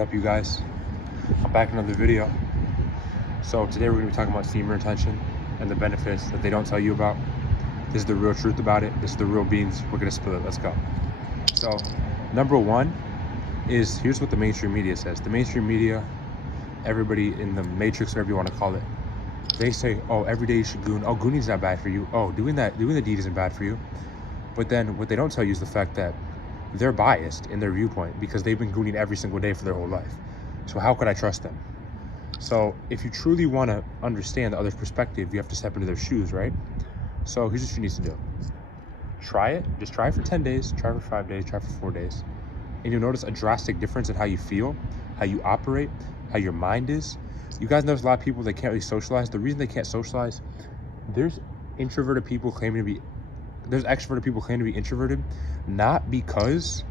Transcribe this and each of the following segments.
Up, you guys, I'm back in another video. So today we're going to be talking about semen retention and the benefits that they don't tell you about. This is the real truth about it. This is the real beans. We're going to spill it. Let's go. So number one is, here's what the mainstream media says. The mainstream media, everybody in the matrix, whatever you want to call it, they say, oh, every day you should goon. Oh, gooning's not bad for you. Oh, doing the deed isn't bad for you. But then what they don't tell you is the fact that they're biased in their viewpoint because they've been gooning every single day for their whole life. So how could I trust them? So if you truly want to understand the other's perspective, you have to step into their shoes, right? So here's what you need to do. Try it. Just try it for 10 days, try for 5 days, try for 4 days. And you'll notice a drastic difference in how you feel, how you operate, how your mind is. You guys notice a lot of people that can't really socialize. The reason they can't socialize, there's extroverted people claiming to be introverted, not because,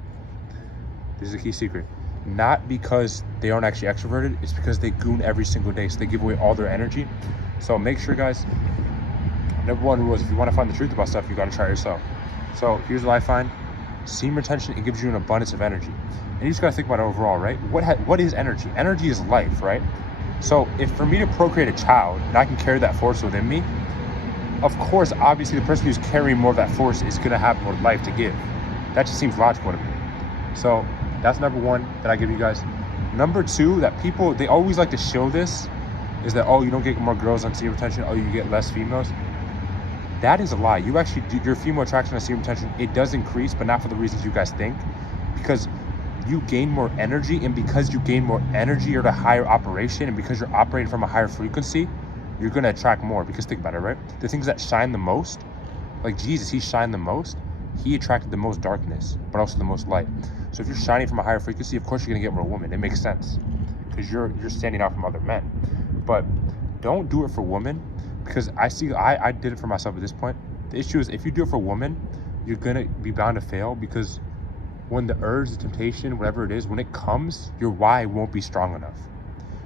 this is a key secret, not because they aren't actually extroverted, it's because they goon every single day, so they give away all their energy. So make sure, guys, number one rule is, if you want to find the truth about stuff, you got to try it yourself. So here's what I find. Semen retention, it gives you an abundance of energy. And you just got to think about it overall, right? What is energy? Energy is life, right? So if for me to procreate a child and I can carry that force within me, of course, obviously, the person who's carrying more of that force is going to have more life to give. That just seems logical to me. So that's number one that I give you guys. Number two, that people, they always like to show this, is that, oh, you don't get more girls on semen retention, oh, you get less females. That is a lie. You actually do, your female attraction on semen retention, it does increase, but not for the reasons you guys think, because you gain more energy, and because you gain more energy, you're at a higher operation, and because you're operating from a higher frequency, you're going to attract more. Because think about it, right? The things that shine the most, like Jesus, he shined the most. He attracted the most darkness, but also the most light. So if you're shining from a higher frequency, of course you're going to get more women. It makes sense because you're standing out from other men. But don't do it for women, because I did it for myself at this point. The issue is, if you do it for women, you're going to be bound to fail, because when the urge, the temptation, whatever it is, when it comes, your why won't be strong enough.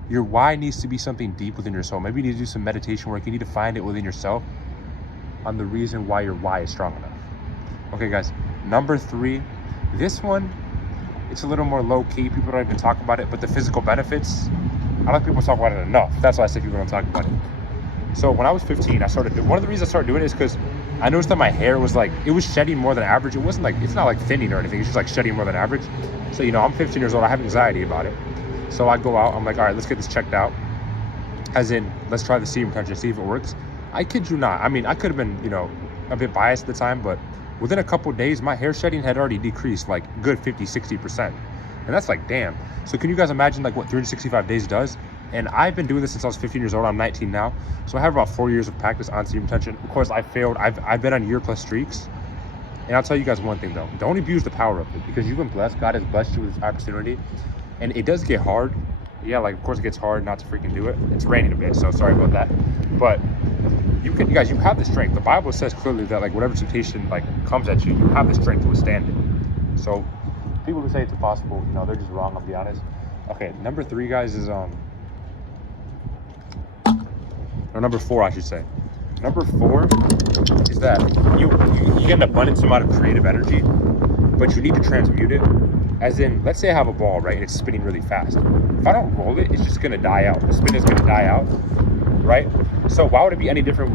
Your why needs to be something deep within your soul. Maybe you need to do some meditation work. You need to find it within yourself on the reason why your why is strong enough. Okay, guys, number three, this one, it's a little more low-key. People don't even talk about it, but the physical benefits, I don't think people talk about it enough. That's why I say people don't talk about it. So when I was 15, one of the reasons I started doing it is because I noticed that my hair was like, it was shedding more than average. It wasn't like, it's not like thinning or anything. It's just like shedding more than average. So, I'm 15 years old. I have anxiety about it. So I go out, I'm like, all right, let's get this checked out. As in, let's try the semen retention, see if it works. I kid you not. I mean, I could have been, a bit biased at the time, but within a couple of days, my hair shedding had already decreased like good 50, 60%. And that's like, damn. So can you guys imagine like what 365 days does? And I've been doing this since I was 15 years old. I'm 19 now. So I have about 4 years of practice on semen retention. Of course, I failed. I've been on year-plus streaks. And I'll tell you guys one thing though. Don't abuse the power of it, because you've been blessed. God has blessed you with this opportunity. And it does get hard. Yeah, like, of course it gets hard not to freaking do it. It's raining a bit, so sorry about that. But you guys, you have the strength. The Bible says clearly that, like, whatever temptation, like, comes at you, you have the strength to withstand it. So people who say it's impossible, they're just wrong, I'll be honest. Okay, number three, guys, is, or number four, I should say. Number four is that you get an abundance amount of creative energy, but you need to transmute it. As in, let's say I have a ball, right, and it's spinning really fast. If I don't roll it, it's just going to die out. The spin is going to die out, right? So why would it be any different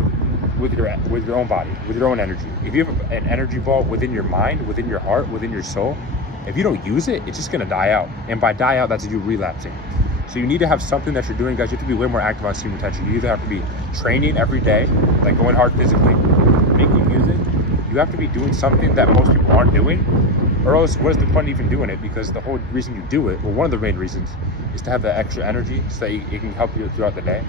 with your own body, with your own energy? If you have an energy ball within your mind, within your heart, within your soul, if you don't use it, it's just going to die out. And by die out, that's you relapsing. So you need to have something that you're doing, guys. You have to be way more active on semen retention. You either have to be training every day, like going hard physically, making music. You have to be doing something that most people aren't doing, or else what is the point of even doing it? Because the whole reason you do it, well, one of the main reasons, is to have that extra energy so that it can help you throughout the day.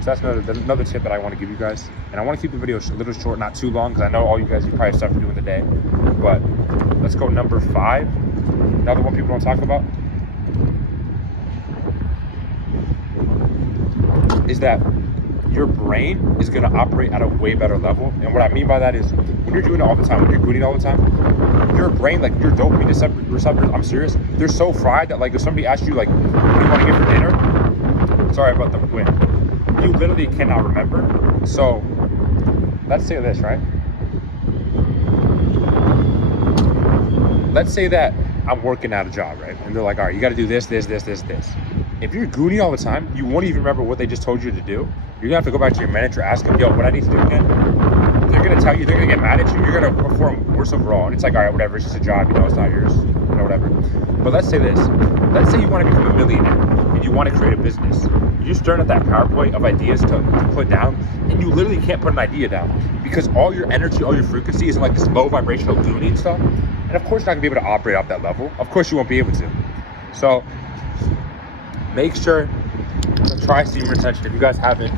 So that's another tip that I want to give you guys. And I want to keep the video a little short, not too long, because I know all you guys, you probably have stuff to do in the day. But let's go number five. Another one people don't talk about is that your brain is going to operate at a way better level. And what I mean by that is, when you're doing it all the time, when you're gooning all the time, your brain, like your dopamine receptors, I'm serious, they're so fried that, like, if somebody asks you, like, what do you want to get for dinner? Sorry about the wind. You literally cannot remember. So let's say this, right? Let's say that I'm working at a job, right? And they're like, all right, you got to do this, this, this, this, this. If you're goony all the time, you won't even remember what they just told you to do. You're gonna have to go back to your manager, ask them, yo, what I need to do again. They're gonna tell you, they're gonna get mad at you. You're gonna perform worse overall. And it's like, all right, whatever, it's just a job, it's not yours, whatever. But let's say this. Let's say you want to become a millionaire and you want to create a business. You're staring at that PowerPoint of ideas to put down, and you literally can't put an idea down because all your energy, all your frequency is in like this low vibrational goony stuff. And of course, you're not gonna be able to operate off that level. Of course, you won't be able to. So make sure to try semen retention if you guys haven't.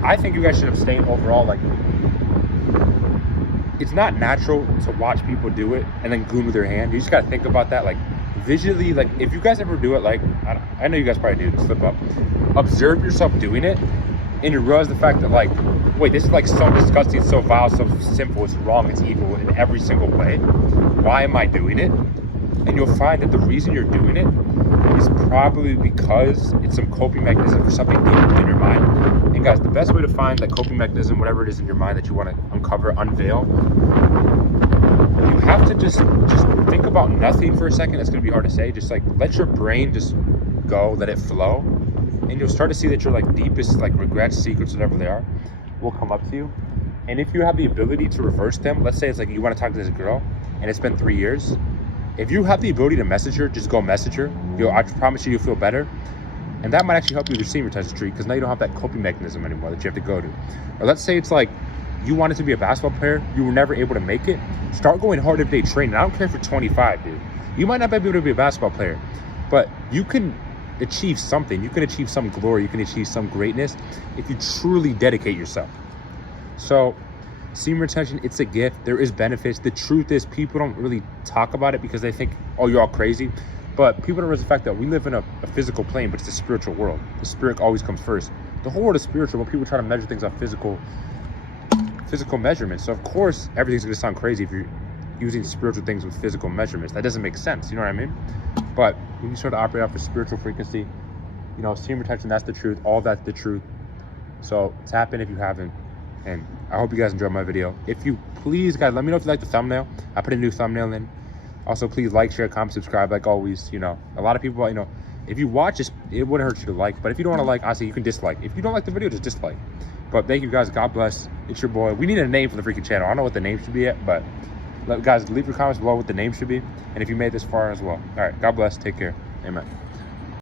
I think you guys should abstain overall. Like, it's not natural to watch people do it and then goon with their hand. You just gotta think about that, like visually. Like, if you guys ever do it, like I know you guys probably do, slip up, observe yourself doing it, and you realize the fact that, like, wait, this is like so disgusting, so vile, so simple, it's wrong, it's evil in every single way. Why am I doing it? And you'll find that the reason you're doing it is probably because it's some coping mechanism for something deep in your mind. And guys, the best way to find that coping mechanism, whatever it is in your mind that you want to uncover, unveil, you have to just think about nothing for a second. It's going to be hard to say. Just like let your brain just go, let it flow, and you'll start to see that your like deepest like regrets, secrets, whatever they are, will come up to you. And if you have the ability to reverse them, let's say it's like you want to talk to this girl and it's been 3 years. If you have the ability to message her, just go message her. I promise you'll feel better. And that might actually help you with your semen retention streak because now you don't have that coping mechanism anymore that you have to go to. Or let's say it's like you wanted to be a basketball player, you were never able to make it. Start going hard every day training. I don't care if you're 25, dude. You might not be able to be a basketball player, but you can achieve something. You can achieve some glory. You can achieve some greatness if you truly dedicate yourself. So semen retention, it's a gift. There is benefits. The truth is people don't really talk about it because they think, oh, you're all crazy. But people don't realize the fact that we live in a physical plane, but it's a spiritual world. The spirit always comes first. The whole world is spiritual, but people try to measure things on physical measurements. So of course, everything's gonna sound crazy if you're using spiritual things with physical measurements. That doesn't make sense, you know what I mean? But when you start to operate off a spiritual frequency, semen retention, that's the truth. All that's the truth. So tap in if you haven't. And I hope you guys enjoyed my video. If you please, guys, let me know if you like the thumbnail. I put a new thumbnail in. Also, please like, share, comment, subscribe, like always. A lot of people, if you watch, it wouldn't hurt you to like. But if you don't want to like, I say you can dislike. If you don't like the video, just dislike. But thank you guys. God bless. It's your boy. We need a name for the freaking channel. I don't know what the name should be yet, but guys, leave your comments below what the name should be. And if you made this far as well. All right. God bless. Take care. Amen.